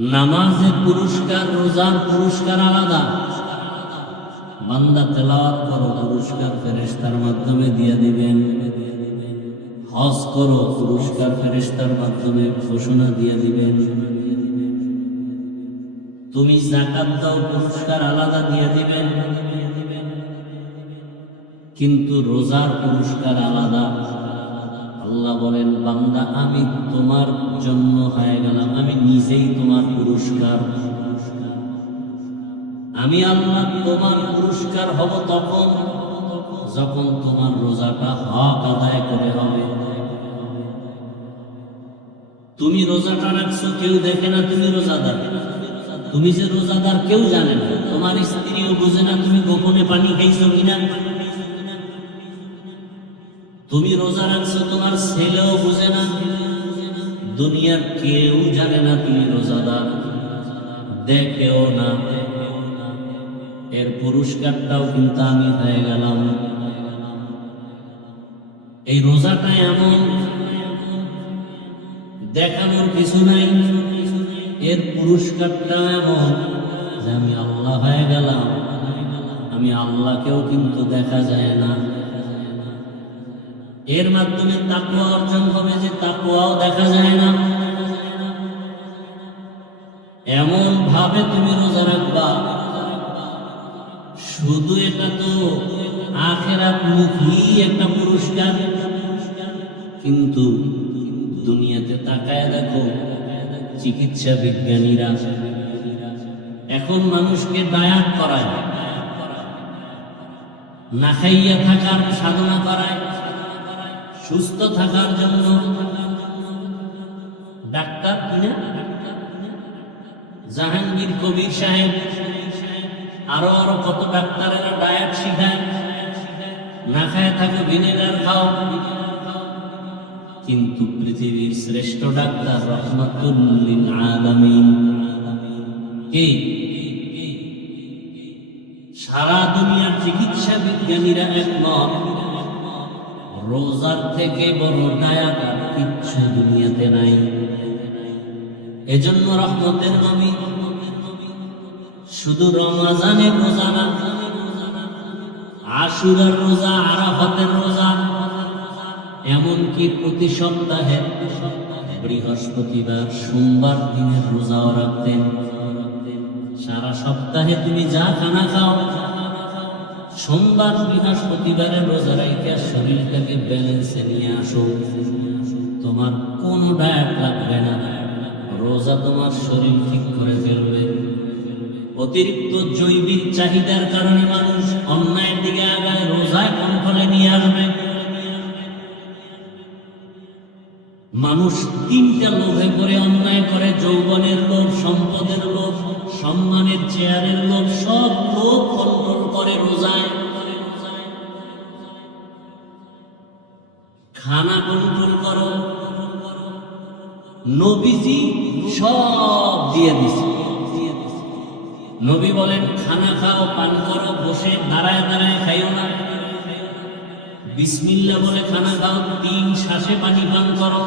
নামাজের পুরস্কার, রোজার পুরস্কার আলাদা। বান্দা তেলাওয়াত করো, পুরস্কার ফেরেশতার মাধ্যমে দিয়ে দিবেন। হজ করো, পুরস্কার ফেরেশতার মাধ্যমে ঘোষণা দিয়ে দিবেন। তুমি যাকাত দাও, পুরস্কার আলাদা দিয়ে দিবেন। কিন্তু রোজার পুরস্কার আলাদা। আল্লাহ বলেন, বান্দা আমি তোমার জন্য হয়ে গেলাম, আমি নিজেই তোমার পুরস্কার। আমি আল্লাহ তোমার পুরস্কার হব তখন যখন তোমার রোজাটা হক আদায় করে হবে। তুমি রোজাটা রাখছো, কেউ দেখে না তুমি রোজাদার। তুমি যে রোজাদার কেউ জানে না, তোমার স্ত্রীও বুঝে না তুমি গোপনে পানি খাইছো কিনা। তুমি রোজা রাখছো, তোমার ছেলেও বুঝে না, দুনিয়ার কেউ জানে না তুমি রোজাদার, দেখেও না। এর পুরস্কারটাও কিন্তু আমি হয়ে গেলাম। এই রোজাটা এমন, দেখানোর কিছু নাই। এর পুরস্কারটা এমন যে আমি আল্লাহ হয়ে গেলাম। আমি আল্লাহকেও কিন্তু দেখা যায় না। এর মাধ্যমে তাকওয়া অর্জন হবে, যে তাকওয়াও দেখা যায় না। এমন ভাবে তুমি রোজা রাখবা, শুধু এটা তো আখিরাত মুখী একটা পুরস্কার। কিন্তু দুনিয়াতে তাকায় দেখো, চিকিৎসা বিজ্ঞানীরা এখন মানুষকে ডায়েট করায়, না খাইয়া থাকার সাধনা করায়, সুস্থ থাকার জন্য। ডাক্তার কিনা জাহাঙ্গীর কবির সাহেব, আরো আরো কত ডাক্তারেরা ডায়েট শিখায়, না খায় থাকো, ভিনেগার খাও। কিন্তু পৃথিবীর শ্রেষ্ঠ ডাক্তার রহমাতুল লিল আলামিন কে? সারা দুনিয়ার চিকিৎসা বিজ্ঞানীরা একমত, রোজার থেকে বড় ডায়েট আর কিচ্ছু দুনিয়াতে নাই। এজন্য রহমতের নবী শুধু রমজানের রোজা না, আশুরার রোজা, আরাফাতের রোজা, এমনকি প্রতি সপ্তাহে বৃহস্পতিবার, সোমবার দিনের রোজাও রাখতেন। সারা সপ্তাহে তুমি যা খানা খাও, সোমবার বৃহস্পতিবারের রোজা রাখা শরীরটাকে ব্যালেন্সে নিয়ে আসো। তোমার কোনো ডায়েট লাগবে না, রোজা তোমার শরীর ঠিক করে ফেলবে। অতিরিক্ত জৈবিক চাহিদার কারণে মানুষ অন্যায়ের দিকে আগায়, রোজায় কন্ট্রোলে নিয়ে আসবে। মানুষ তিনটা লোভে করে অন্যায় করে: যৌবনের লোভ, সম্পদের লোভ, সম্মানের চেয়ারের লোভ। সব লোভ কন্ট্রোল করে রোজায়। খানা কন্ট্রোল করো। নবীজি সব দিয়ে দিছে। নবী বলেন, খানা খাও, পান করো, বসে দাঁড়ায় দাঁড়ায় খাইও না। বিসমিল্লাহ বলে খানা খাও, 3 শ্বাসে পানি পান করো।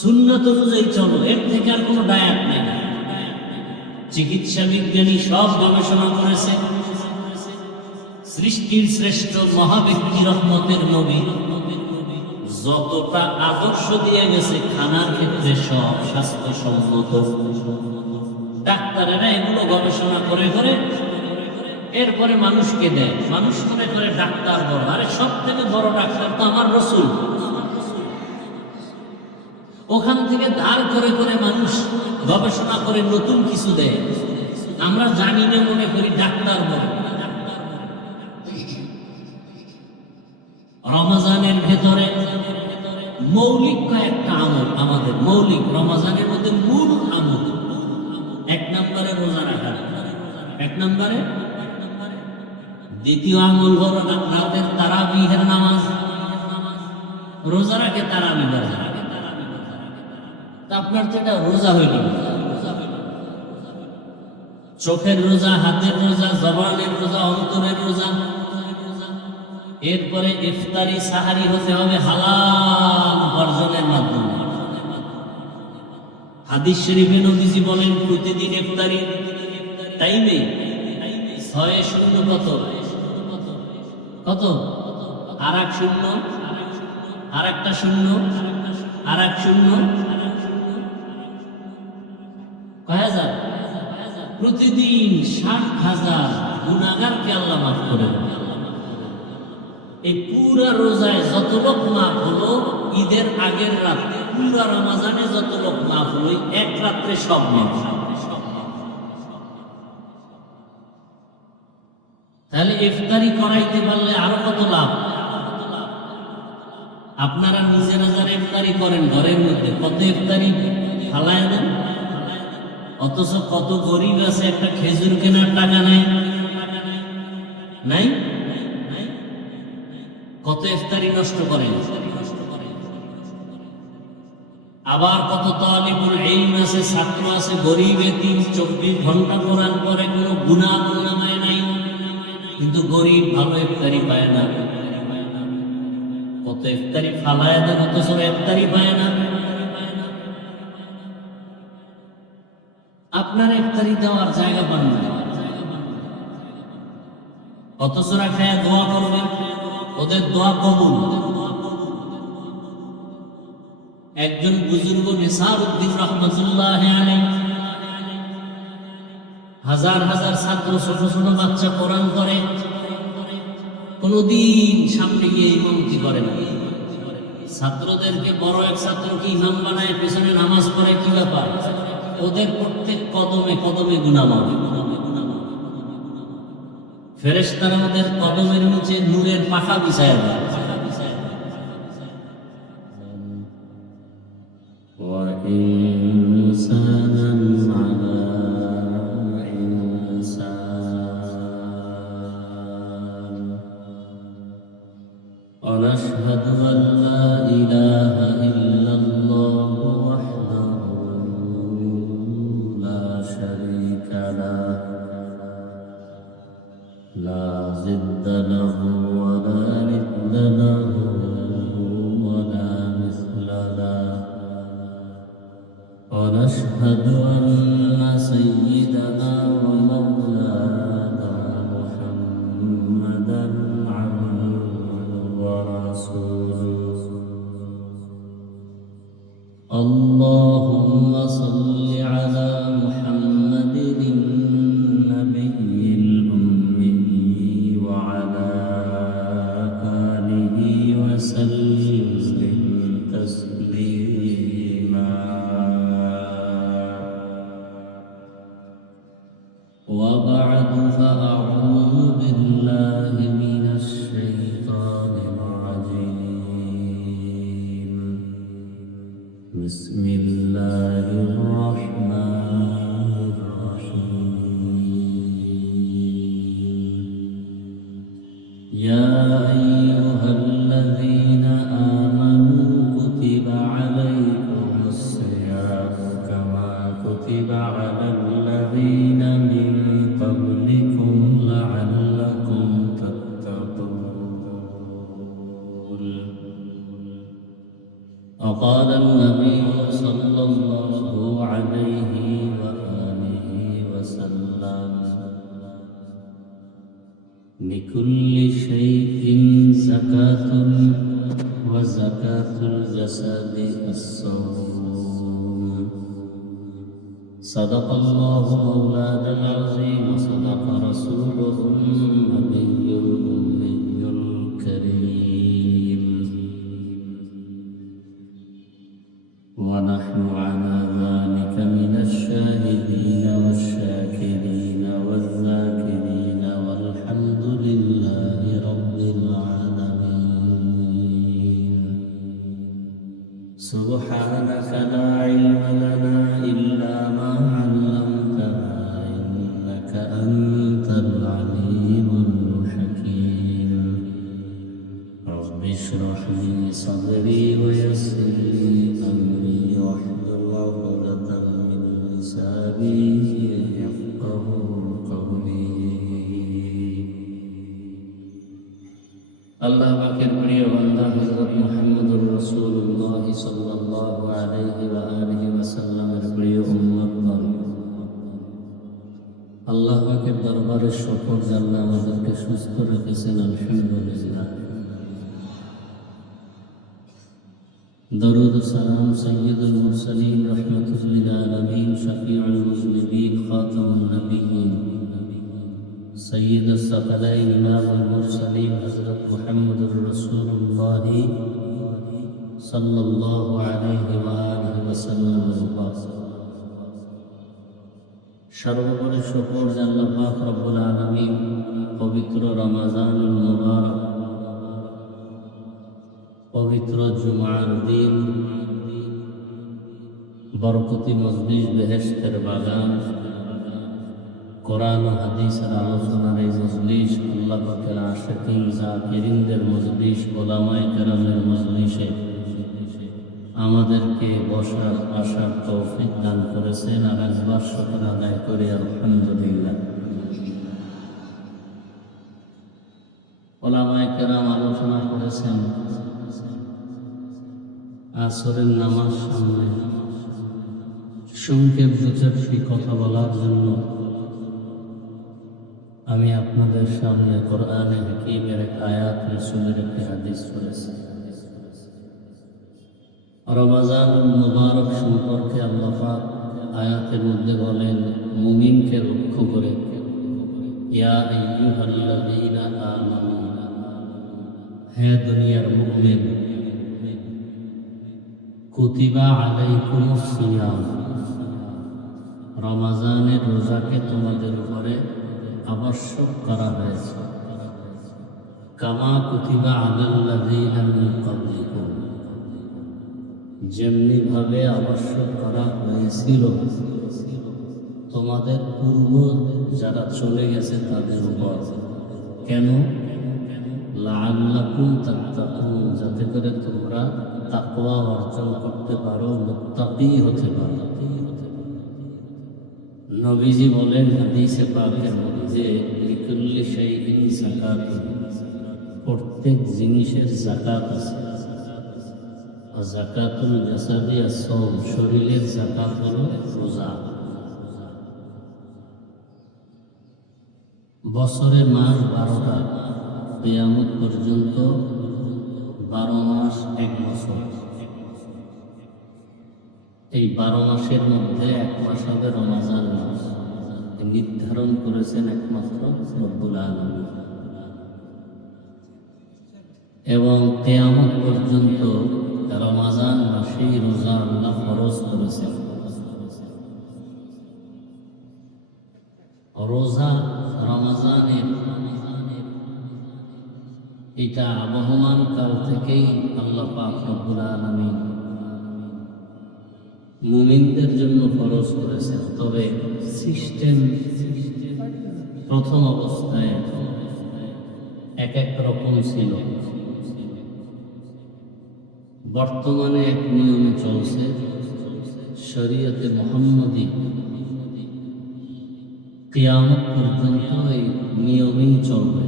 সুন্নাত অনুযায়ী চলো, এর থেকে আর কোনো ডায়েট নেই। চিকিৎসা বিজ্ঞানী সব গবেষণা করেছে। সৃষ্টির শ্রেষ্ঠ মহাব্যক্তি রহমতের নবী যতটা আদর্শ দিয়ে গেছে খানার ক্ষেত্রে, সব স্বাস্থ্যসম্মত। ডাক্তারেরা এগুলো গবেষণা করে করে এরপরে মানুষকে দেয়। মানুষ মনে করে ডাক্তার বড়। আরে সব থেকে বড় ডাক্তার তো আমার রাসূল। ওখান থেকে ধার করে করে মানুষ গবেষণা করে নতুন কিছু দেয়। আমরা জানি না, মনে করি ডাক্তার বড়। রমজানের ভেতরে মৌলিক কয়েকটা আমল, আমাদের মৌলিক রমজানের মধ্যে মূল আমল। 1 নম্বরে রোজা রাখা, 1 নম্বরে। দ্বিতীয় আমল হলো রাতের তারাবিহের নামাজ। রোজা রাখে তারাবি রোজা। আপনার তো এটা রোজা হইল। চোখের রোজা, হাতের রোজা, জবানের রোজা, অন্তরের রোজা। এরপরে ইফতারি সাহারি হতে হবে হালাল উপার্জনের মাধ্যমে। হাদিস শরীফে নবীজি বলেন প্রতিদিন ইফতারির টাইমে 6 কত কত আর এক শূন্য, আর একটা শূন্য, আর এক শূন্য, কয় হাজার? প্রতিদিন 60,000 গুনাহগারকে আল্লাহ মাফ করে দেন। এই পুরা রোজায় যত লোক মাফ হলো ঈদের আগের রাত, পুরা রমাজানে যত লোক মাফ হলো এক রাত্রে সব মাফ। তাহলে ইফতারি করাইতে পারলে আরো কত লাভ। আপনারা নিজেরা যারা ইফতারি করেন ঘরের মধ্যে, কত ইফতারি ফালায় দেন, অথচ কত গরিব আছে একটা খেজুর কেনার টাকা নাই, নাই, কত ইফতারি নষ্ট করেন। আবার কত তালিবুল ইলম আছে, ছাত্র আছে, গরিব এতিম, 24 ঘন্টা কোরআন পড়ে, কোনো গুনাহ নামায় নাই, কিন্তু গরিব ভালো ইফতারি পায় না। কত ইফতারি ফালায় দেয়, অথচ ইফতারি পায় না। আপনার ইফতারি দেওয়ার জায়গা পান না, অথচ খায় দোয়া করবে, ওদের দোয়া কবুল। একজন বুজুর্গ নিসারউদ্দিন রহমাতুল্লাহ আলাইহি, হাজার হাজার ছাত্র, ছোট ছোট বাচ্চা কোরআন করে, কোনদিন সামনে গিয়ে ইমামতি করে না। ছাত্রদেরকে বড় এক ছাত্রকে ইমাম বানায়, পেছনে নামাজ পড়ে, কি ব্যাপার? ওদের প্রত্যেক কদমে কদমে গুনাহ মাফ। ফেরেশতারা ওদের কদমের নিচে নূরের পাখা বিছায় দেয়। ونشهد أن لا إله إلا الله وحده لا شريك له لا ضد له ولا ند له ولا مثل له ونشهد أن سيدنا ومولانا محمدا ورسوله اللهم صل على محمد النبي الأمي وعلى آله وسلم تسليما وبعد فأعوذ بالله من الشيطان الرجيم بسم الله الرحمن الرحيم يا أيها الذين آمنوا كتب عليكم الصيام كما كتب على الذين من قبلكم لعلكم تتقون وقال النبي صلى الله عليه وآله وسلم لكل شيء زكاة وزكاة الجسد الصوم صدق الله مولانا العظيم وصدق رسوله النبي الأمي الكريم ونحن على ذلك من الشاهدين والشاكرين والذاكرين والحمد لله رب العالمين سبحانك لا علم لنا إلا ما علمتنا إنك أنت العليم الحكيم رب اشرح لي صدري ويسر لي أمري واحلل عقدة من لساني يفقهوا قولي আল্লাহ পাকের প্রিয় বান্দা হযরত মুহাম্মদুর রাসূলুল্লাহ সাল্লাল্লাহু আলাইহি ওয়া আলিহি ওয়াসাল্লামের প্রিয় দরবারে শকর যে আল্লাহ আমাদেরকে সুস্থ রেখেছেন, আলহামদুলিল্লাহ। দরুদ সালাম সাইয়্যিদুল মুরসালিন রাহমাতুল লিল আলামিন শাফিউল মুজনিবিন খাতামুন নবিয়্যিন সাইয়্যিদুস সাকালাইন ইমামুল মুরসালিন হযরত মুহাম্মদুর রাসূলুল্লাহ সাল্লাল্লাহু আলাইহি ওয়া আলিহি ওয়াসাল্লাম। সর্বোপরি শুকর যে আল্লাহ পাক রব্বুল আলামিন পবিত্র রমজানুল মুবারক, পবিত্র জুমার দিন, বরকতি মজলিস, বেহেশতের বাগান, কোরআন ও হাদিসের আলোচনার এই মজলিস, আল্লাহ পাকের আশিকিন জাকিরিনদের মজলিস, ওলামায়ে কেরামের মজলিসে আমাদেরকে বসার আসার তৌফিক দান করেছেন। আর একবার শুকর আদায় করি আলহামদুলিল্লাহ। ওলামায়ে কেরাম আলোচনা করেছেন আসরের নামাজ সামনে, সংক্ষেপ দু চারটি কথা বলার জন্য আমি আপনাদের সামনে কোরআনে হাকীমের এক আয়াত, রাসূলের একটি হাদিস পড়েছি। রমজানুল মুবারক সম্পর্কে আল্লাহ পাক আয়াতের মধ্যে বলেন, মুমিনকে লক্ষ্য করে, ইয়া আইয়ুহাল্লাযীনা আমানু, হে দুনিয়ার মুমিন, কুতিবা আলাইকুমুস সিয়াম, রমজানের রোজাকে তোমাদের উপরে আবশ্যক করা হয়েছে, কামা কুতিবা আলাল্লাযীনা মিন ক্বাবলিকুম, যেমনি ভাবে আবশ্যক করা হয়েছিল তোমাদের পূর্ব যারা চলে গেছে তাদের উপর। কেন? লাআল্লাকুম তাত্তাকুন, যাতে করে তোমরা তাকওয়া অর্জন করতে পারো, মুত্তাকী হতে পারো। নবীজি বলেন হাদিসে পাকে যে লিকুল্লি শাইইন যাকাতুন, প্রত্যেক জিনিসের যাকাত আছে। যাকাতুল জাসাদি আস-সাওম, শরীরের যাকাত হলো রোজা। বছরে মাস 12টা, কিয়ামত পর্যন্ত 12 মাস 1 বছর। এই 12 মাসের মধ্যে 1 মাস হবে রমজান মাস, নির্ধারণ করেছেন একমাত্র রব্বুল আলামিন। এবং কিয়ামত পর্যন্ত রমজান মাসেই রোজা আল্লাহ ফরজ করেছেন। রোজা রমজানের এটা আবহমান কাল থেকেই আল্লাহ পাক রব্বুল আলামিন মুমিনদের জন্য ফরজ করেছেন। তবে সিস্টেম প্রথম অবস্থায় এক এক রকম ছিল, বর্তমানে এক নিয়মে চলছে। শরীয়তে মুহাম্মদী কিয়ামত পর্যন্ত এই নিয়মেই চলবে।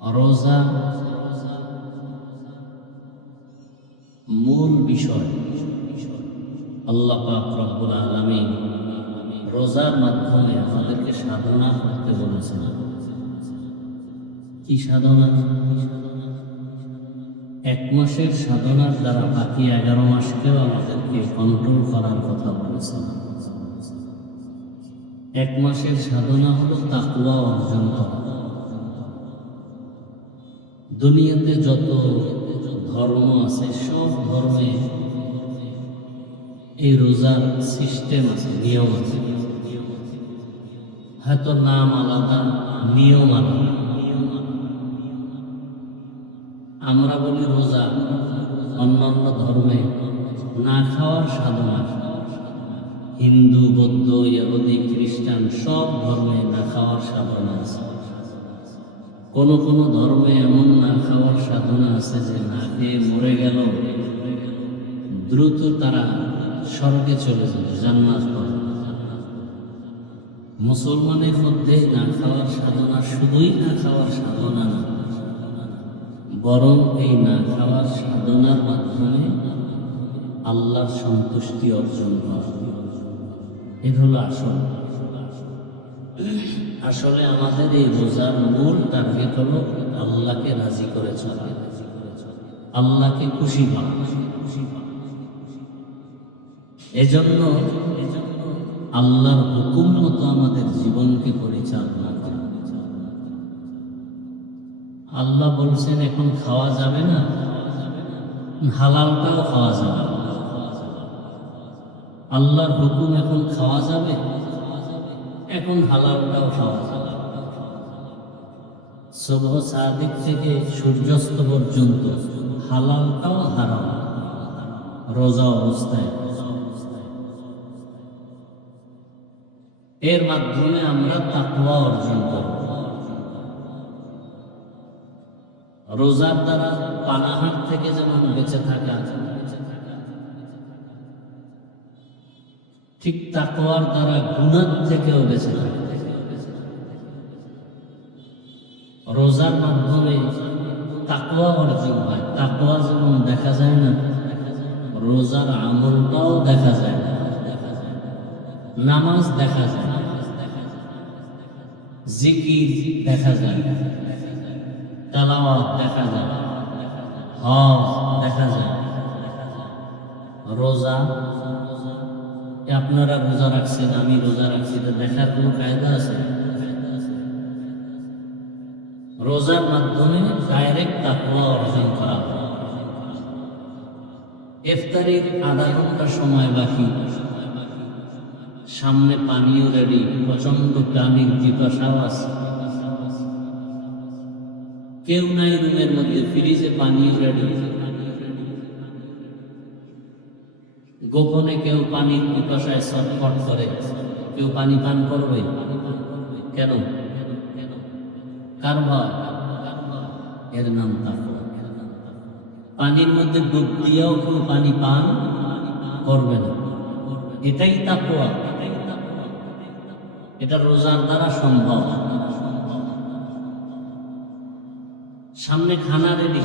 রোজা মূল বিষয়। আল্লাহ পাক রব্বুল আলামিন রোজার মাধ্যমে আমাদেরকে সাধনা করতে বলেছেন। কি সাধনা? 1 মাসের সাধনার দ্বারা বাকি 11 মাসকেও আমাদেরকে কন্ট্রোল করার কথা বলেছেন। 1 মাসের সাধনা হলো তাকওয়া অর্জন করা। দুনিয়াতে যত ধর্ম আছে সব ধর্মে এই রোজার সিস্টেম আছে, নিয়ম আছে। হয়তো নাম আলাদা, নিয়ম আলাদা। আমরা বলি রোজা, অন্যান্য ধর্মে না খাওয়ার সাধনা। হিন্দু, বৌদ্ধ, ইহুদি, খ্রিস্টান সব ধর্মে না খাওয়ার সাধনা আছে। কোন কোন ধর্মে এমন না খাওয়ার সাধনা আছে যে না খেয়ে মরে গেল দ্রুত তারা স্বর্গে চলে যাবে, জান্নাত পাবে। মুসলমানের মধ্যে না খাওয়ার সাধনা শুধুই না খাওয়ার সাধনা না, বরং এই না খাওয়ার সাধনার মাধ্যমে আল্লাহর সন্তুষ্টি অর্জন করা। এর হলো আসল। আসলে আমাদের এই রোজার মূল টার্গেট হলো আল্লাহকে রাজি করে চলা, আল্লাহকে খুশি করা। এজন্য আল্লাহর হুকুম মতো আমাদের জীবনকে পরিচালনা করা। আল্লাহ বলছেন এখন খাওয়া যাবে না, হালালটাও খাওয়া যাবে। আল্লাহর হুকুম এখন খাওয়া যাবে, এখন হালালটাও খাওয়া যাবে। সুবহ সাদিক থেকে সূর্যাস্ত পর্যন্ত হালালটাও হারাম রোজা অবস্থায়। এর মাধ্যমে আমরা তাকওয়া অর্জন করব। রোজার দ্বারা পানাহার থেকে যেমন বেঁচে থাকা, ঠিক তাকওয়ার দ্বারা গুনাহ থেকেও বেঁচে থাকা। রোজার মাধ্যমে তাকওয়া অর্জন হয়। তাকওয়া যেমন দেখা যায় না, রোজার আমলটাও দেখা যায় না। নামাজ দেখা যায়, জিকির দেখা যায়, তেলাওয়াত দেখা যায়, হজ দেখা যায়। রোজা, আপনারা রোজা রাখছেন, আমি রোজা রাখছি, এটা দেখার কোনো কায়দা আছে? রোজার মাধ্যমে ডাইরেক্ট তাকওয়া অর্জন করা। ইফতারির আধা ঘন্টা সময় বাকি, সামনে পানীয় রেডি, প্রচন্ড পানির পিপাসাও আছে, কেউ নাই রুমের মধ্যে, ফ্রিজে পানীয় রেডি। গোপনে কেউ পানির পিপাসায় ছটফট করে, কেউ পানি পান করবে কেন? কার ভয়? এর নাম তাকওয়া। পানির মধ্যে ডুব দিয়েও কেউ পানি পান করবে না, এটাই তাকওয়া। এটা রোজার দ্বারা সম্ভব। সামনে খানা রেডি,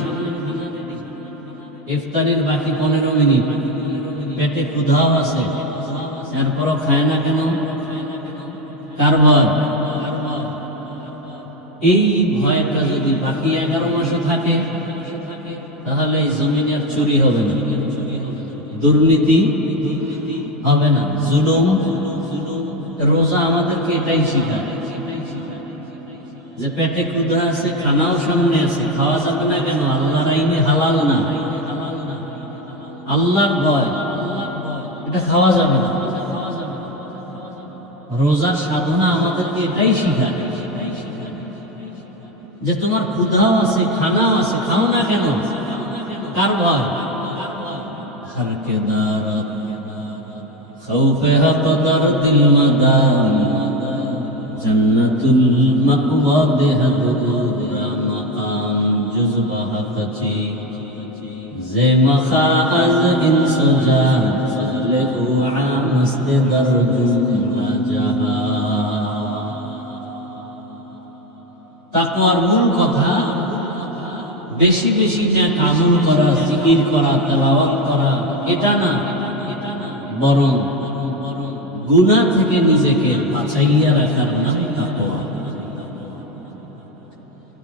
ইফতারির বাকি 15 মিনিট, পেটে ক্ষুধাও আছে, এরপরও খায় না কেন? কার ভয়? এই ভয়টা যদি বাকি 11 মাসও থাকে, তাহলে এই জমিনের চুরি হবে না, দুর্নীতি হবে না, জুলুম। রোজা আমাদেরকে এটাই শেখায় যে পেটে ক্ষুধা আছে, খানাও সামনে আছে, খাওয়া যাবে না কেন? আল্লাহর আইনে হালাল না, আল্লাহর ভয়, এটা খাওয়া যাবে না। রোজার সাধনা আমাদেরকে এটাই শেখায় যে তোমার ক্ষুধাও আছে, খানাও আছে, খাও না কেন? কার ভয়? হরকে দারাত খৌফে হকদার দিল মাদান জন্নতুল মাকওয়া দেহদুরা মাকাম জুজবা হকচি জে মখাজ ইনসজা লেহু আমস্তে দরজুন রাজাহা। তাকওয়ার মূল কথা বেশি বেশি নেক আমল করা, জিকির করা, তেলাওয়াত করা, এটা না, বরং গুনাহ থেকে নিজেকে বাঁচাইয়া রাখার নাম তাকওয়া।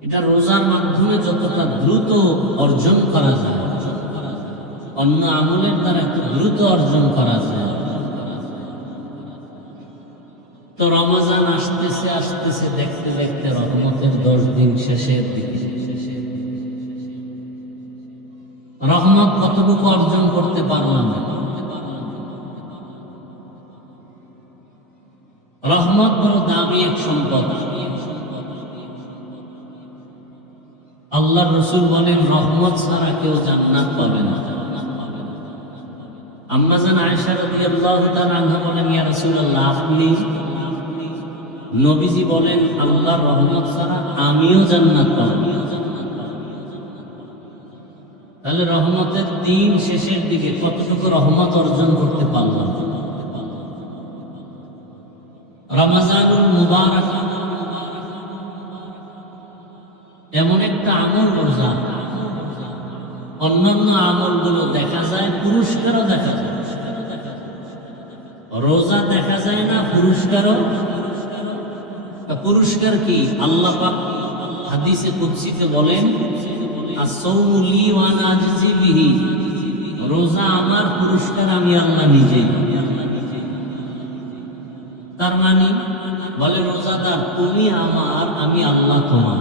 এটা রোজার মাধ্যমে যতটা দ্রুত অর্জন করা যায়, অন্য আমলের দ্বারা এত দ্রুত অর্জন করা যায়। তো রমজান আসতেছে আসতেছে, দেখতে দেখতে রহমতের 10 দিন শেষের দিকে। রহমত কতটুকু অর্জন করতে পারলাম? রহমত বড় দামি এক সম্পদ। আল্লাহর রাসূল বলেন, রহমত ছাড়া কেউ জান্নাত পাবে না। আম্মা জান আয়েশা রাদিয়াল্লাহু তাআলা আনহা বলেন, ইয়া রাসূলুল্লাহ, আপনি, নবীজি বলেন, আল্লাহর রহমত ছাড়া আমিও জান্নাত পাবো। তাহলে রহমতের দিন শেষের দিকে কতটুকু রহমত অর্জন করতে পারলাম? রমজানুল মুবারক এমন একটা আমল, রোজা অন্যান্য আমলগুলো দেখা যায়, পুরস্কারও দেখা যায়। রোজা দেখা যায় না, পুরস্কারও। পুরস্কার কি? আল্লাহ পাক হাদিসে কুদসিতে বলেন, আস-সাওমু লি ওয়া আনা আজজি বিহি, রোজা আমার পুরস্কার, আমি আল্লাহ নিজেই। তার মানে বলে রোজাদার, তুমি আমার, আমি আল্লাহ তোমার।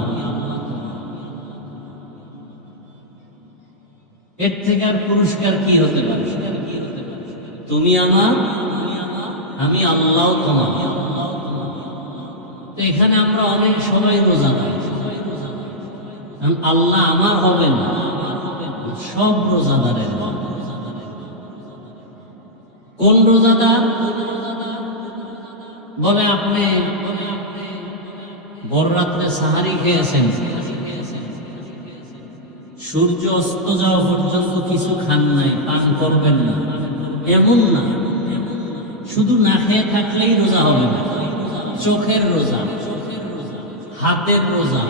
এর থেকে আর পুরস্কার কি হতে পারে? তুমি আমার, আমি আল্লাহ তোমার। তো এখানে আমরা অনেক সময় রোজাদার, আল্লাহ আমার হবে না, সব রোজাদারের। কোন রোজাদার? বলে আপনি ভোর রাত্রে সাহারি খেয়েছেন, সূর্য অস্ত যাওয়া পর্যন্ত কিছু খান নাই, পান করবেন না, এমন না। শুধু না খেয়ে থাকলেই রোজা হবে না। চোখের রোজা, হাতের রোজা,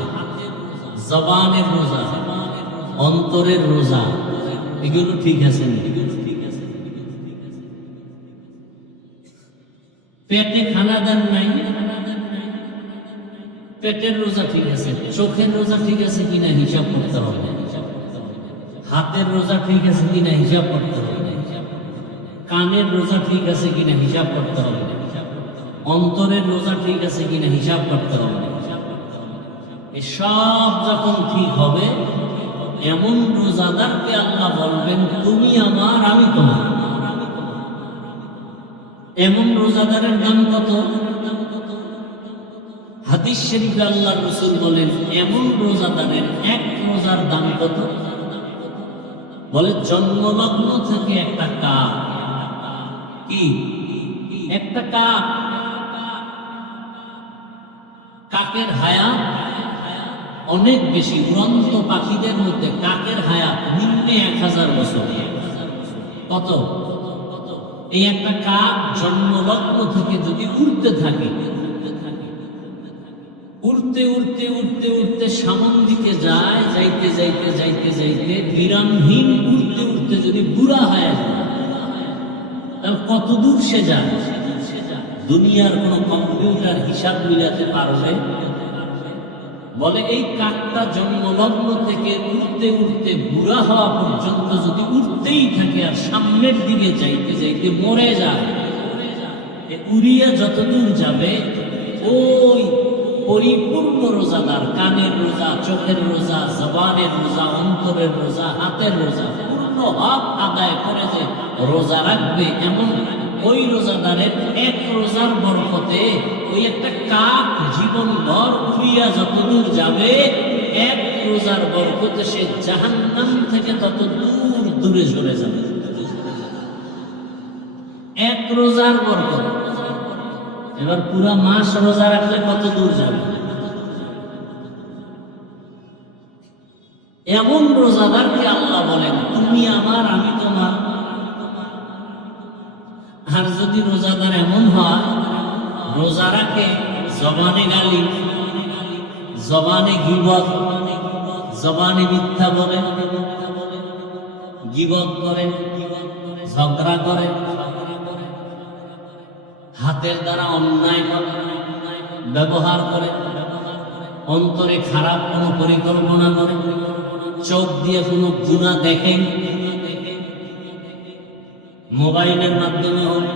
জবানের রোজা, অন্তরের রোজা, এগুলো ঠিক আছে না? পেটে খানা দেন নাই, পেটের রোজা ঠিক আছে। চোখের রোজা ঠিক আছে কিনা হিসাব করতে হবে। হাতের রোজা ঠিক আছে কিনা হিসাব করতে হবে। কানের রোজা ঠিক আছে কিনা হিসাব করতে হবে। অন্তরের রোজা ঠিক আছে কিনা হিসাব করতে হবে। সব যখন ঠিক হবে, এমন রোজাদারকে আল্লাহ বলবেন, তুমি আমার, আমি তোমার। এমন রোজাদারের দাম কত? হাদিস শরীফে আল্লাহ রাসূল বলেন, এমন রোজাদারের এক রোজার দাম কত? বলে জন্মলগ্ন থেকে একটা কাক। কি? একটা কাক। কাকের হায়াত অনেক বেশি। উড়ন্ত পাখিদের মধ্যে কাকের হায়াত নিম্নে 1000 বছর। কত? এই একটা কাক জন্মলগ্ন থেকে যদি উড়তে থাকে, উড়তে উড়তে উড়তে উড়তে সামন দিকে যায়, যাইতে যাইতে যাইতে যাইতে বিরামহীন উড়তে উড়তে যদি বুড়া হয়ে যায়, তাহলে কত দূর সে যায়? দুনিয়ার কোন কম্পিউটার হিসাব মিলাতে পারবে? বলে এই কাকটা জন্মলগ্ন থেকে উড়তে উড়তে বুড়া হওয়া পর্যন্ত যদি উড়তেই থাকে আর সামনের দিকে যাইতে যাইতে মরে যায়, উড়িয়া যতদূর যাবে, ওই পরিপূর্ণ রোজাদার, কানের রোজা, চোখের রোজা, জবানের রোজা, অন্তরের রোজা, হাতের রোজা, পূর্ণ হক আদায় করে যে রোজা রাখবে, এমন ওই রোজাদারের এক রোজার বরকতে ওই একটা কাক জীবন ভর উড়িয়া যতদূর যাবে, এক রোজার বরকতে সে জাহান্নাম থেকে তত দূর দূরে চলে যাবে। এক রোজার বরকত। এবার পুরা মাস রোজা রাখলে কত দূর যাবে? এমন রোজাদারকে আল্লাহ বলেন, তুমি আমার, আমি তোমার। আর যদি রোজাদার এমন হয়, রোজা রাখে, জবানে গালি, জবানে গীবত, জবানে মিথ্যা বলে, গীবত করে, ঝগড়া করে, হাতের দ্বারা অন্যায় ব্যবহার করে, অন্তরে খারাপ কোনো পরিকল্পনা করে, চোখ দিয়ে কোনো গুনাহ দেখেন, মোবাইলের মাধ্যমে হয়,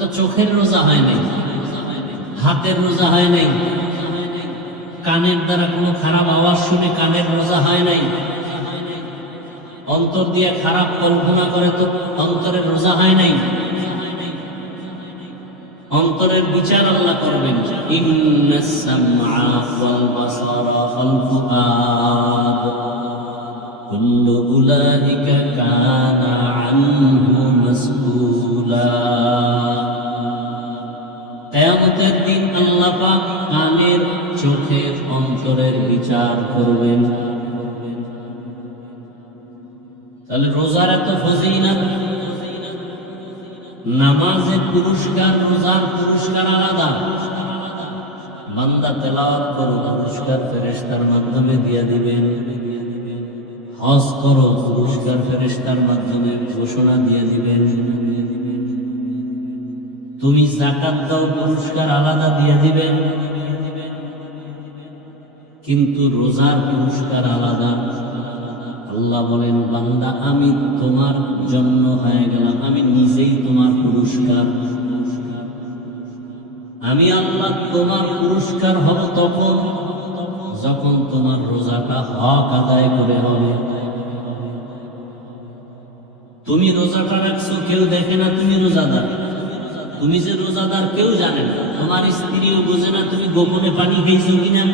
তো চোখের রোজা হয় নাই, হাতের রোজা হয় নাই, কানের দ্বারা কোনো খারাপ আওয়াজ শুনে কানের রোজা হয় নাই, অন্তর দিয়ে খারাপ কল্পনা করে তো অন্তরের রোজা হয় নাই। অন্তরের বিচার আল্লাহ করবেন। ইন্নাস সামআ ওয়াল বাসারা ওয়াল ফুআদ কুল্লু উলাইকা কানা আনহু মাসউলা। কিয়ামতের দিন আল্লাহ পাক কানের, চোখের, অন্তরের বিচার করবেন। তাহলে রোজার এত ফজিলত, নামাজের পুরস্কার, রোজার পুরস্কার আলাদা। বান্দা তেলাওয়াত করো, পুরস্কার ফেরেশতার মাধ্যমে দিয়ে দিবেন। হজ করো, পুরস্কার ফেরেশতার মাধ্যমে ঘোষণা দিয়ে দিবেন। তুমি যাকাত দাও, পুরস্কার আলাদা দিয়ে দিবেন, কিন্তু রোজার পুরস্কার আলাদা। আল্লাহ বলেন, বান্দা আমি তোমার জন্য হয়ে গেলাম, আমি নিজেই তোমার পুরস্কার। আমি আল্লাহ তোমার পুরস্কার হব তখন যখন তোমার রোজাটা হক আদায় করে হবে। তুমি রোজাটা রাখছো, কেউ দেখে না তুমি রোজাদার। তুমি যে রোজাদার কেউ জানে না, তোমার স্ত্রীও বোঝে না তুমি গোপনে পানি খেয়েছো কিনা।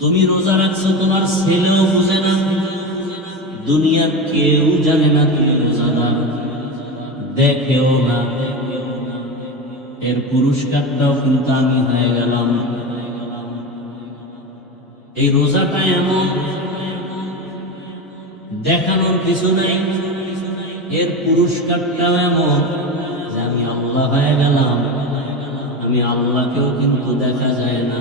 তুমি রোজা রাখছো, তোমার ছেলেও বোঝে না, দুনিয়ার কেউ জানে না তুমি রোজাদার, দেখেও না। এর পুরস্কারটাও কিন্তু আমি হয়ে গেলাম। এই রোজাটা এমন, দেখানোর কিছু নাই, এর পুরস্কারটাও এমন যে আমি আল্লাহ হয়ে গেলাম। আমি আল্লাহকেও কিন্তু দেখা যায় না।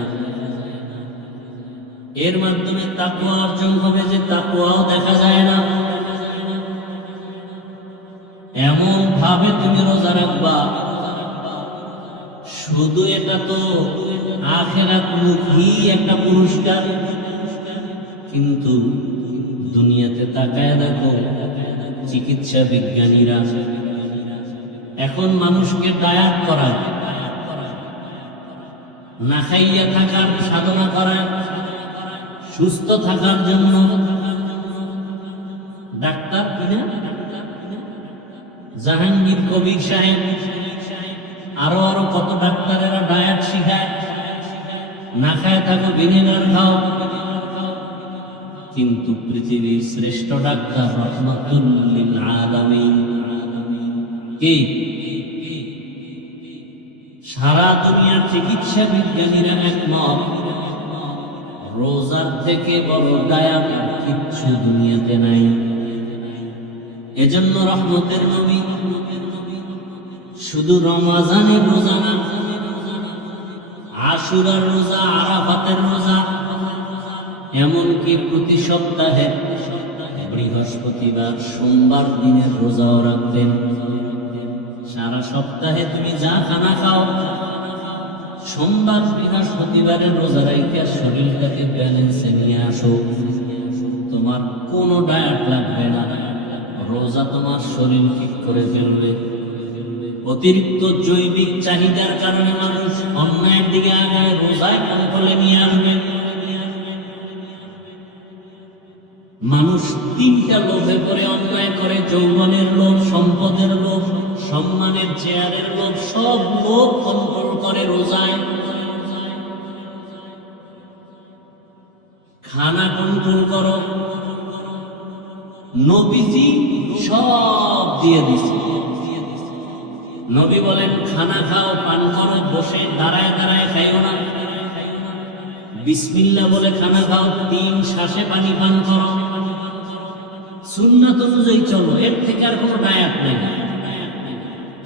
এর মাধ্যমে তাকওয়া অর্জন হবে, যে তাকওয়াও দেখা যায় না। এমন ভাবে তুমি রোজা রাখবা, শুধু এটা তো আখিরাতমুখী একটা পুরস্কার, কিন্তু দুনিয়াতে তাকায় দেখো, চিকিৎসা বিজ্ঞানীরা এখন মানুষকে ডায়েট করায়, না খাইয়া থাকার সাধনা করায়, সুস্থ থাকার জন্য। ডাক্তার কিনা জাহাঙ্গীর কবির সাহেব, আরো আরো কত ডাক্তারেরা ডায়েট শিখায়, না খায় থাকো, ভিনেগার খাও। কিন্তু পৃথিবীর শ্রেষ্ঠ ডাক্তার রহমাতুল লিল আলামিন কি? সারা দুনিয়ার চিকিৎসা বিজ্ঞানীরা একমত, রোজার থেকে বড় ডায়েট কিচ্ছু দুনিয়াতে নাই। এজন্য রহমতের নবী শুধু রমজানের রোজা না, আশুরার রোজা, আরাফাতের রোজা, এমনকি প্রতি সপ্তাহে বৃহস্পতিবার, সোমবার দিনের রোজাও রাখতেন। সারা সপ্তাহে তুমি যা খানা খাও, সোমবার বৃহস্পতিবারের রোজা রাইখা শরীরটাকে ব্যালেন্সে নিয়ে আসো। তোমার কোনো ডায়েট লাগবে না, রোজা তোমার শরীর ঠিক করে ফেলবে। অতিরিক্ত জৈবিক চাহিদার কারণে মানুষ অন্যায়ের দিকে আগায়, রোজায় কন্ট্রোলে নিয়ে আসবে। মানুষ তিনটা লোভে পড়ে অন্যায় করে: যৌবনের লোভ, সম্পদের লোভ, সম্মানের চেয়ারের লোভ। সব লোভ কন্ট্রোল করে রোজায়। খানা কন্ট্রোল করো, নবীজি সব দিয়ে দিছে। নবী বলেন, খানা খাও, পান করো, বসে দাঁড়ায় দাঁড়ায় খাইও না। বিসমিল্লাহ বলে খানা খাও, 3 শ্বাসে পানি পান করো। সুন্নাত অনুযায়ী চলো, এর থেকে আর কোনো ডায়েট নেই।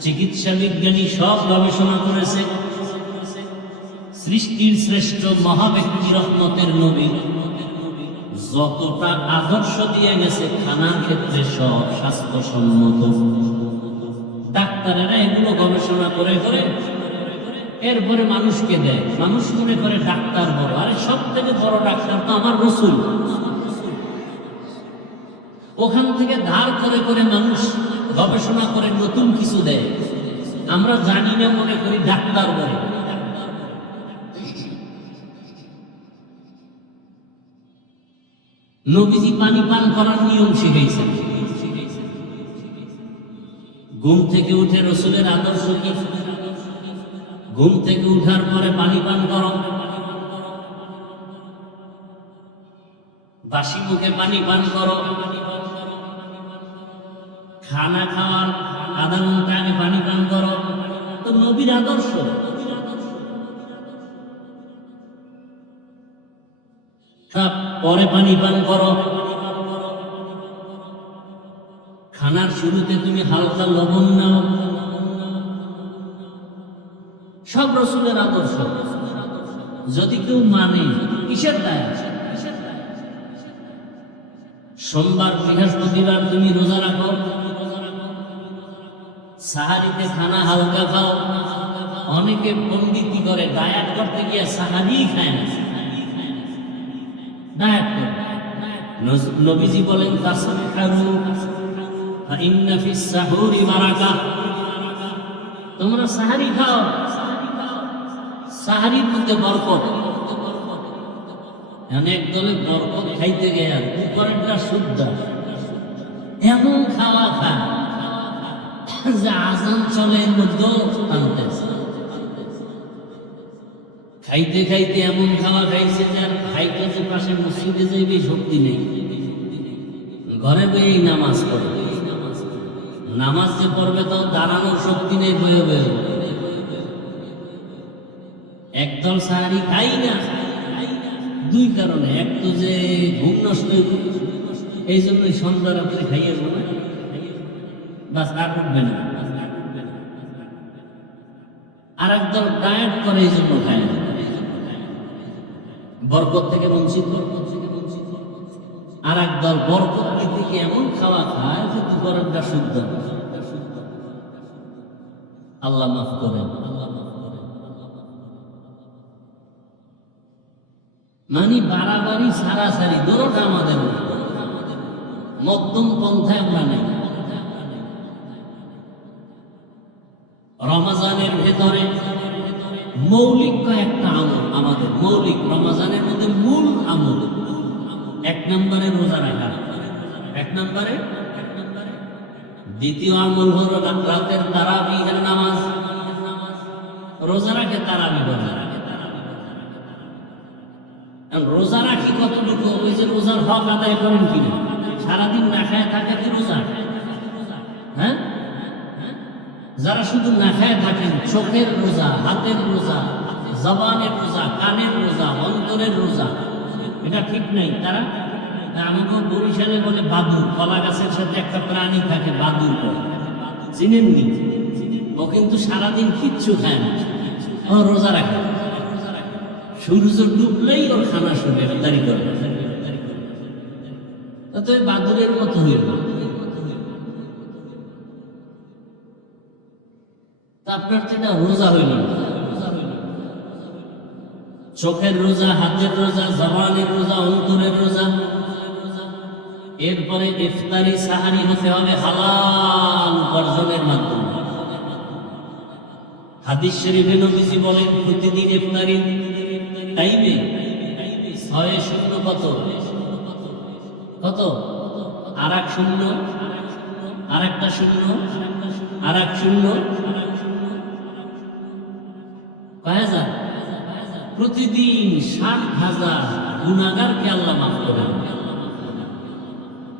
চিকিৎসা বিজ্ঞানী সব গবেষণা করেছে। সৃষ্টির শ্রেষ্ঠ মহাব্যক্তি রহমতের নবী যতটা আদর্শ দিয়ে গেছে খানার ক্ষেত্রে, সব স্বাস্থ্যসম্মত। ডাক্তারেরা এগুলো গবেষণা করে করে এরপরে মানুষকে দেয়। মানুষ মনে করে ডাক্তার বড়, আরে সব থেকে বড় ডাক্তার তো আমার রসুল। ওখান থেকে ধার করে করে মানুষ গবেষণা করে নতুন কিছু দেয়। আমরা জানি না, মনে করি ডাক্তার বড়। নবীজি পানি পান করার নিয়ম শিখাইছেন। ঘুম থেকে উঠে রসুলের আদর্শ কি? ঘুম থেকে উঠার পরে পানি পান করো, বাসি মুখে পানি পান করো, খানা খাওয়ার আধা ঘন্টা আগে পানি পান করো। তো নবীর আদর্শ। পরে পানি পান করো। খানার শুরুতে তুমি হালকা লবণ নাও। সব রসুলের আদর্শ। যদি কেউ মানে, কিসের দায়? সোমবার বৃহস্পতিবার তুমি রোজা রাখো, সাহারিতে খানা হালকা খাও। অনেকে পণ্ডিতি করে, ডায়েট করতে গিয়ে সাহারি খায় না, ডায়েট করে। নবীজি বলেন তাসাহহারু ফা ইন্না ফিস সাহুরি বারাকাহ, তোমরা সাহারি খাও, সাহারির মধ্যে বরকত। অনেক দলে বরকত খাইতে গিয়ে উপরেরটা শুদ্ধ, এমন খাওয়া খায় যে আজান চলে এর মধ্যেও টানতেছে। খাইতে খাইতে এমন খাওয়া খাইছে যার খাইতে পাশে মসজিদে যাইবে শক্তি নেই, ঘরে বইয়েই নামাজ পড়ে। নামাজ যে পড়বে তো দাঁড়ানোর শক্তি নেই, বয়ে বয়ে। একদল সাহারি খাই না, দুই কারণে। এক তো যে ঘুম নষ্ট, এই জন্যই সন্ধ্যা রাত্রে খাইয়ে বলে বাস, আর উঠবে না। আর একদল ডায়েট করে, এই জন্য খায় না, বরকত থেকে বঞ্চিত। আর একদল বরকত থেকে এমন খাওয়া খায় যে দুপুরেরটা শুদ্ধ। আল্লাহ মাফ করেন। মানে বাড়াবাড়ি সারাসারি দোনোটা আমাদের মধ্যম পন্থায় আমরা নেই। রমজানের ভেতরে মৌলিক কয়েকটা আমল আমাদের, মৌলিক রমজানের মধ্যে মূল আমল। এক নম্বরে রোজা রাখা, এক নম্বরে। দ্বিতীয় আমল হলো রাতের তারাবিহের নামাজ। রোজা রাখে তারাবি বলে। রোজা রাখি কতটুকু? ওই যে রোজার হক আদায় করেন কিনা? সারাদিন না খায় থাকে কি রোজা? হ্যাঁ, যারা শুধু না খায় থাকেন, চোখের রোজা, হাতের রোজা, জবানের রোজা, কানের রোজা, অন্তরের রোজা, এটা ঠিক নাই। তারা আমাকে বরিশালে বলে বাদুর, কলা গাছের সাথে একটা প্রাণী থাকে বাদুর বলে, চিনেননি? ও কিন্তু সারাদিন কিচ্ছু খায় না, ও রোজা রাখে। সূর্য ডুবলেই ওর খানা শুরু, ইফতারি করে। তো বাদুরের মতো হইল। আপনার যেটা রোজা হইল না, চোখের রোজা, হাতের রোজা, জবানের রোজা, অন্তরের রোজা। এরপরে ইফতারি সাহারি হতে হবে হালাল উপার্জনের মাধ্যমে। হাদিস শরীফে নবীজি বলেন প্রতিদিন ইফতারি টাইমে 6 কত কত, আর এক শূন্য, আর একটা শূন্য, আর এক শূন্য, কয় হাজার? প্রতিদিন 60,000 গুনাহগারকে আল্লাহ মাফ করেন।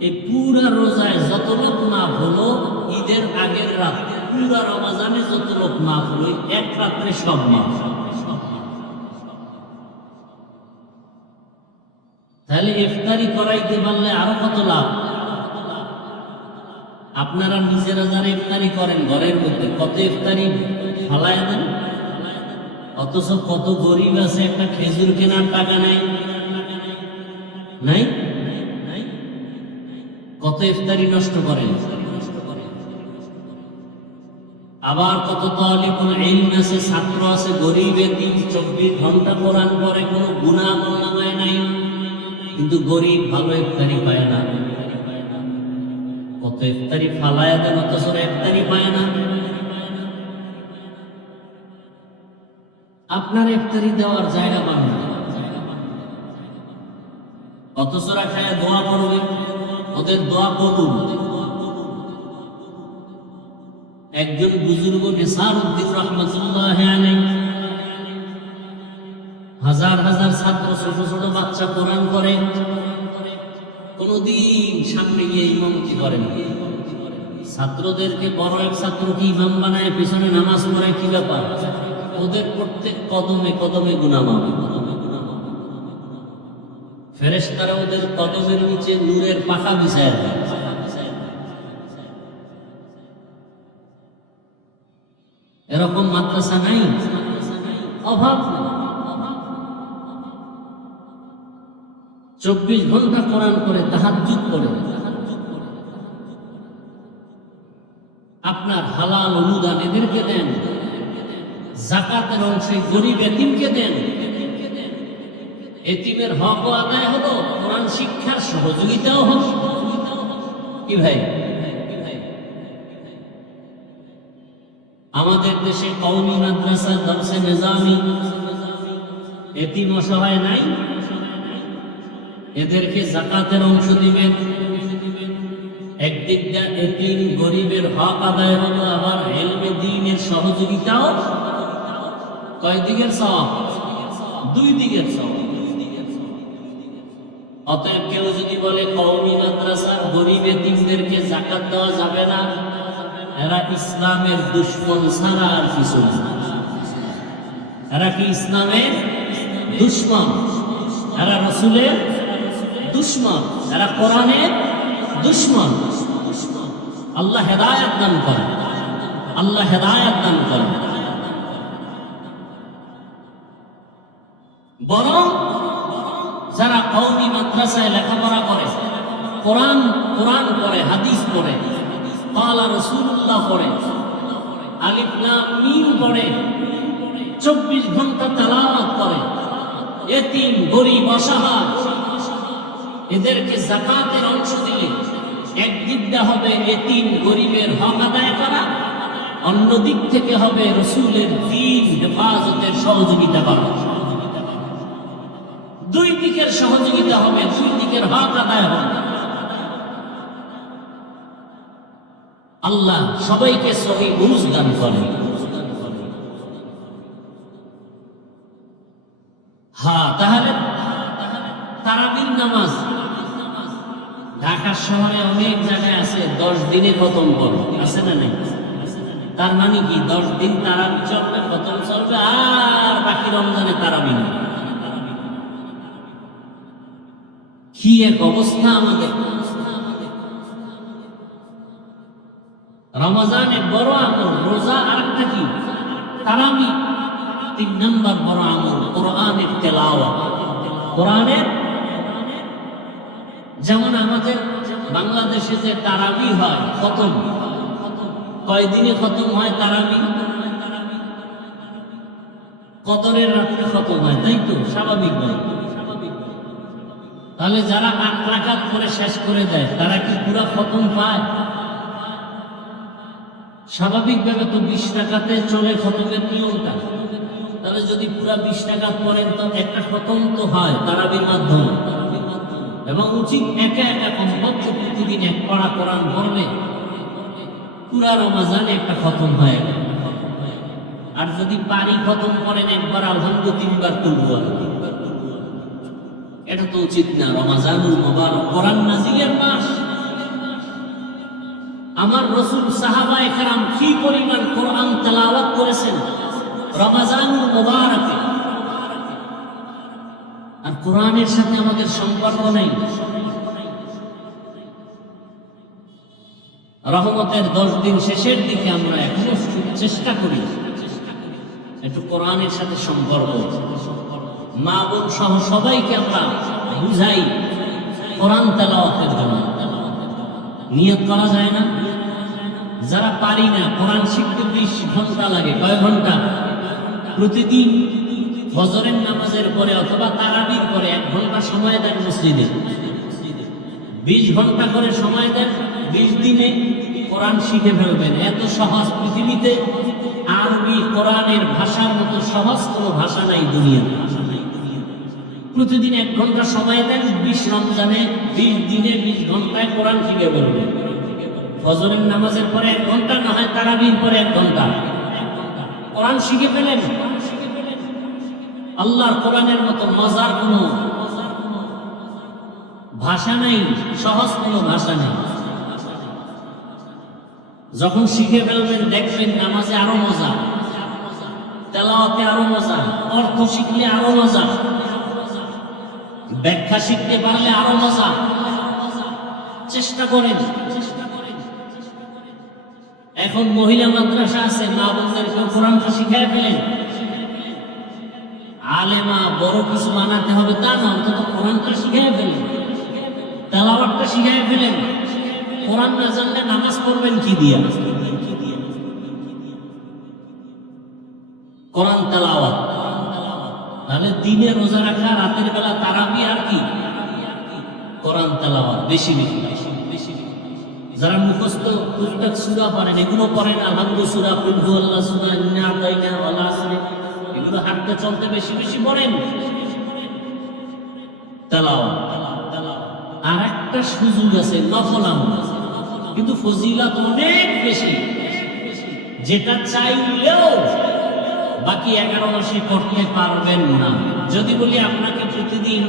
এই পুরা রোজায় যত লোক মাফ হলো, ঈদের আগের রাত পুরা রমজানে যত লোক মাফ হলো, এক রাত্রে সব মাফ। তাহলে ইফতারি করাইতে পারলে আরো কত লাভ। আপনারা নিজেরা যারা ইফতারি করেন ঘরের মধ্যে, কত ইফতারি ফালায় দেন, অথচ কত গরিব আছে একটা খেজুর কেনার টাকা নাই, নাই, কত ইফতারি নষ্ট করেন। আবার কত তালিবুল ইলম আছে, ছাত্র আছে, গরিবের 24 ঘন্টা কোরআন পড়ে, কোনো গুনাহ আমলনামায় নাই, কিন্তু গরিব ভালো ইফতারি পায় না। কত ইফতারি ফালায় দেন, অথচ ইফতারি পায় না। আপনার ইফতারি দেওয়ার জায়গা পান না, অথচ রাখায় দোয়া করবে, ওদের দোয়া কবুল। একজন বুজুর্গ নিসারউদ্দিন রহমাতুল্লাহ আলাইহি, হাজার হাজার ছাত্র, ছোট ছোট বাচ্চা কোরআন করে, কোনদিন সামনে গিয়ে ইমামতি করেন। ছাত্রদেরকে বড় এক ছাত্রকে ইমাম বানায়, পিছনে নামাজ পড়ায়, কি ব্যাপার? ওদের প্রত্যেক কদমে কদমে গুনাহ মাফ। ফেরেশতারা ওদের কদমের নিচে নূরের পাখা বিছায় দেয়। এরকম মাদ্রাসা নাই, অভাব। 24 ঘন্টা কোরআন করে, তাহাজ্জুদ করে। আপনার হালাল অনুদান এদেরকে দেন, যাকাতের অংশে গরিব এতিমকে দেন। এতিমের হকও আদায় হলো, কোরআন শিক্ষার সহযোগিতাও হলো। কি ভাই, আমাদের দেশে কওমি মাদ্রাসা, দরসে নিজামি, এতিম অসহায় নাই, এদেরকে যাকাতের অংশ দিবেন। একদিক দিয়ে এতিম গরিবের হক আদায় হলো, আবার ইলমে দ্বীনের সহযোগিতাও। কয় দিকের সওয়াব? দুই দিকের সওয়াব। অতএব কেউ যদি বলে কওমি মাদ্রাসার গরিব এতিমদেরকে যাকাত দেওয়া যাবে না, এরা ইসলামের দুশমন ছাড়া আর কিছু না। এরা কি ইসলামের দুশমন? এরা রাসূলের দুশমন, এরা কোরআনের দুশমন। আল্লাহ হেদায়েত দান করেন, আল্লাহ হেদায়েত দান করেন। বরং যারা কওমি মাদ্রাসায় লেখাপড়া করে, কোরআন পড়ে, হাদিস পড়ে, ক্বালা রাসূলুল্লাহ পড়ে, আলিফ লাম মিম পড়ে, 24 ঘন্টা তেলাওয়াত করে, এতিম গরিব অসহায় এদেরকে যাকাতের অংশ দিলে একদিক দিয়ে হবে এতিম গরিবের হক আদায় করা, অন্য দিক থেকে হবে রাসূলের দ্বীন হেফাজতের সহযোগিতা করা। দুই দিকের সহযোগিতা হবে, দুই দিকের হক আদায় হবে। আল্লাহ সবাইকে সহি বুঝ দান করেন। হ্যাঁ, তাহলে তারাবির নামাজ ঢাকা শহরে অনেক জায়গায় আছে, 10 দিনে খতম করো, আছে না নেই? তার মানে কি 10 দিন তারাবি চলবে, খতম চলবে, আর বাকি রমজানে তারাবি নেই। কি এক অবস্থা আমাদের! রমজানে বড় আমল, রোজা আরেকটা কি, তারাবি 3 নম্বর বড় আমল, কোরআনের তেলাওয়াত। কোরআনের, যেমন আমাদের বাংলাদেশে যে তারাবি হয়, খতম, কয়দিনে খতম হয় তারাবি? কদরের রাতে খতম হয়, তাই তো? স্বাভাবিক নয়। তাহলে যারা 8 রাকাত করে শেষ করে দেয়, তারা কি পুরো খতম পায়? স্বাভাবিকভাবে তো 20 রাকাতে চলে খতমের নিয়মটা। তাহলে যদি পুরা 20 রাকাত পড়েন তো একটা খতম তো হয় তারাবির মাধ্যমে। এবং উচিত একা একা কমপক্ষে প্রতিদিন 1 পারা কোরআন পড়লে পুরা রমজানে একটা খতম হয়। আর যদি পারি খতম করেন একবার আলহামদুলিল্লাহ, 3 বার তুলবো, এটা তো উচিত না। রমজানুল মুবারক, কোরআন নাজিলের মাস। আমার রাসূল সাহাবায়ে কেরাম কি পরিমাণ কোরআন তেলাওয়াত করেছেন রমজানুল মুবারকে। আর কোরআনের সাথে আমাদের সম্পর্ক নেই। রহমতের 10 দিন শেষের দিকে আমরা এখনো চেষ্টা করি একটু কোরআনের সাথে সম্পর্ক। মা বোন সহ সবাইকে আমরা বুঝাই কোরআন তেলাওয়াতের জন্য। নিয়ত করা যায় না? যারা পারি না, কোরআন শিখতে 20 ঘন্টা লাগে। কয় ঘন্টা? প্রতিদিন ফজরের নামাজের পরে অথবা তারাবির পরে 1 ঘন্টা সময় দেন মসজিদে। 20 ঘন্টা করে সময় দেন, 20 দিনে কোরআন শিখে ফেলবেন। এত সহজ পৃথিবীতে আরবি কোরআনের ভাষার মতো সহজ কোনো ভাষা নাই দুনিয়াতে। প্রতিদিন 1 ঘন্টা সময় দেন, 20 রমজানে 20 দিনে 20 ঘন্টায় কোরআন শিখে ফেলবেন। ফজরের নামাজের পরে 1 ঘন্টা, না হয় তারাবির পরে 1 ঘন্টা কোরআন শিখে ফেলেন। আল্লাহর কোরআনের মতো মজার কোনো ভাষা নাই, সহজ কোনো ভাষা নেই। যখন শিখে ফেলবেন দেখবেন নামাজে আরো মজা, তেলাওয়াতে আরো মজা, অর্থ শিখলে আরো মজা, ব্যাখ্যা শিখতে পারলে আরো মজা। চেষ্টা করেন। এখন মহিলা মাদ্রাসা আছে, মা বোনদেরকে কোরআনটা শিখায় ফেলেন। আলেমা বড় কিছু বানাতে হবে তা না, অন্তত কোরআনটা শিখায় ফেলেন, তেলাওয়াতটা শিখায় ফেলেন। কোরআন না জানলে নামাজ পড়বেন কি দিয়া? কোরআন তেলাওয়াত। তাহলে দিনে রোজা রাখা, রাতের বেলা তারাবি, আর কি কোরআন তেলাওয়াত বেশি বেশি। যারা মুখস্থ টুকটাক সূরা পড়েন, এগুলো পড়েন, আলহামদুলিল্লাহ সূরা, কুল হুয়াল্লাহ সূরা, ইন্না আতাইনা, ওয়াল আসর, এগুলো হাঁটতে চলতে বেশি বেশি পড়েন তেলাওয়াত। আর একটা সুযোগ আছে নফল আমল, কিন্তু ফজিলত অনেক বেশি, যেটা চাইলেও বাকি 11 মাসে করতে পারবেন না। যদি বলি আপনাকে প্রতিদিন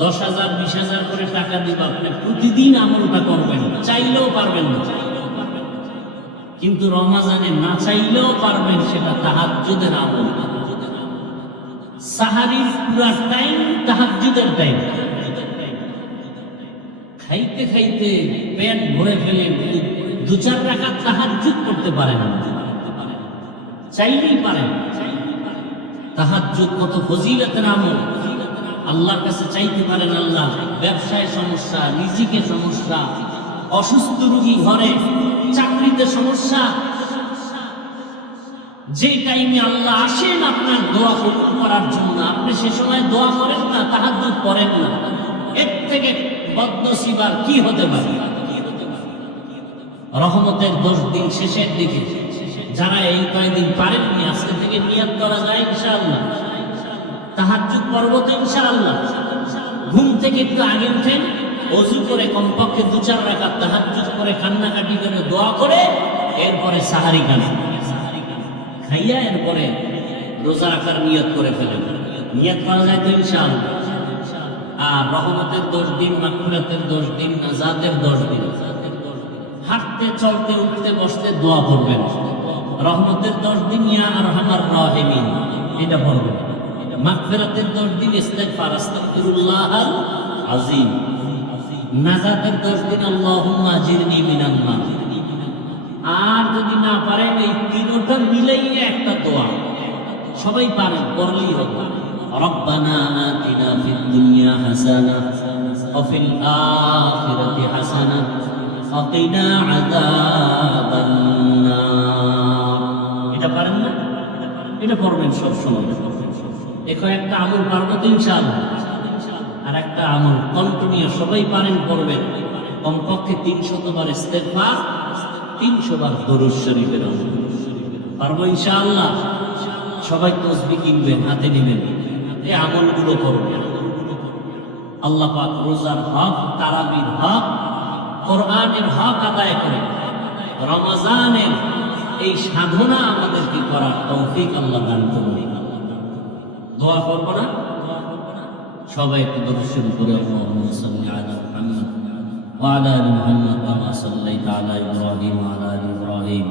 10,000 20,000 করে টাকা দিব, আপনি প্রতিদিন আমলটা করবেন, চাইলেও পারবেন না। কিন্তু রমাজানে না চাইলেও পারবেন, সেটা তাহাজ্জুদের আমল। সাহারির পুরা টাইম তাহাজ্জুদের টাইম। খাইতে খাইতে পেট ভরে ফেলে 2-4 রাকাত তাহাজ্জুদ করতে পারেন, চাইলেই পারেন। তাহাজ্জুদ কত ফজিলতের আমল, আল্লাহর কাছে চাইতে পারেন। আল্লাহ, ব্যবসায় সমস্যা, রিজিকে সমস্যা, অসুস্থ রোগী ঘরে, চাকরিতে সমস্যা, যে টাইমে আল্লাহ আসেন আপনার দোয়া কবুল করার জন্য, আপনি সে সময় দোয়া করেন না, তাহাজ্জুদ করেন না, এর থেকে বদনসিবার কি হতে পারে? রহমতের 10 দিন শেষের দিকে যারা এই কয়েকদিন পারেননি, আজকে থেকে নিয়ত করা যায় ইনশাআল্লাহ, তাহাজ্জুদ পড়ব তো ইনশাআল্লাহ। ঘুম থেকে একটু আগে উঠেন, ওযু করে কমপক্ষে 2-4 রাকাত তাহাজ্জুদ করে, কান্নাকাটি করে, দোয়া করে, এরপরে সাহারি খাইয়া এরপরে রোজা রাখার নিয়ত করে ফেলেন। নিয়ত করা যায় তো ইনশাআল্লাহ। আর রহমতের 10 দিন, মাগফিরাতের 10 দিন, নাজাতের 10 দিন, হাঁটতে চলতে উঠতে বসতে দোয়া করবেন। রহমতের 10 দিন ইয়া আরহামার রাহিমিন, এটা পড়বেন। মাগফিরাতের 10 দিন ইস্তিগফার, আস্তাগফিরুল্লাহাল আযীম। নাজাতের 10 দিন আল্লাহুম্মা আজিরনি মিনান নার। আর যদি না পারেন, এই তিনটা মিলাইয়া একটা দোয়া সবাই পারেন, পড়লেই হবে। রব্বানা আতিনা ফিদ দুনিয়া হাসানা ওয়া ফিল আখিরাতি হাসানা ওয়া কিনা আযাবান নার। এটা পারেন না? এটা পড়বেন সব সময়। দেখো, একটা আমল পারবো তো ইনশাআল্লাহ। আর একটা আমল কন্টিনিউ সবাই পারেন, পড়বেন। কমপক্ষে 300 বার ইস্তিগফার, 300 বার দরুদ শরীফের আমল পারবো ইনশাআল্লাহ। সবাই তসবিহ কিনবেন, হাতে নেবেন, এই আমলগুলো করবেন। আল্লাহ পাক রোজার হক, তারাবির হক, কোরআনের হক আদায় করে রমজানের এই সাধনা আমাদেরকে করার তৌফিক আল্লাহ দান করুন। দোয়া করবো না? সবাই একটু দরুদ শরীফ পড়ে, আল্লাহুম্মা সাল্লি আলা মুহাম্মাদ ওয়া আলা আলি মুহাম্মাদ কামা সাল্লাইতা আলা ইব্রাহিম ওয়া আলা আলি ইব্রাহিম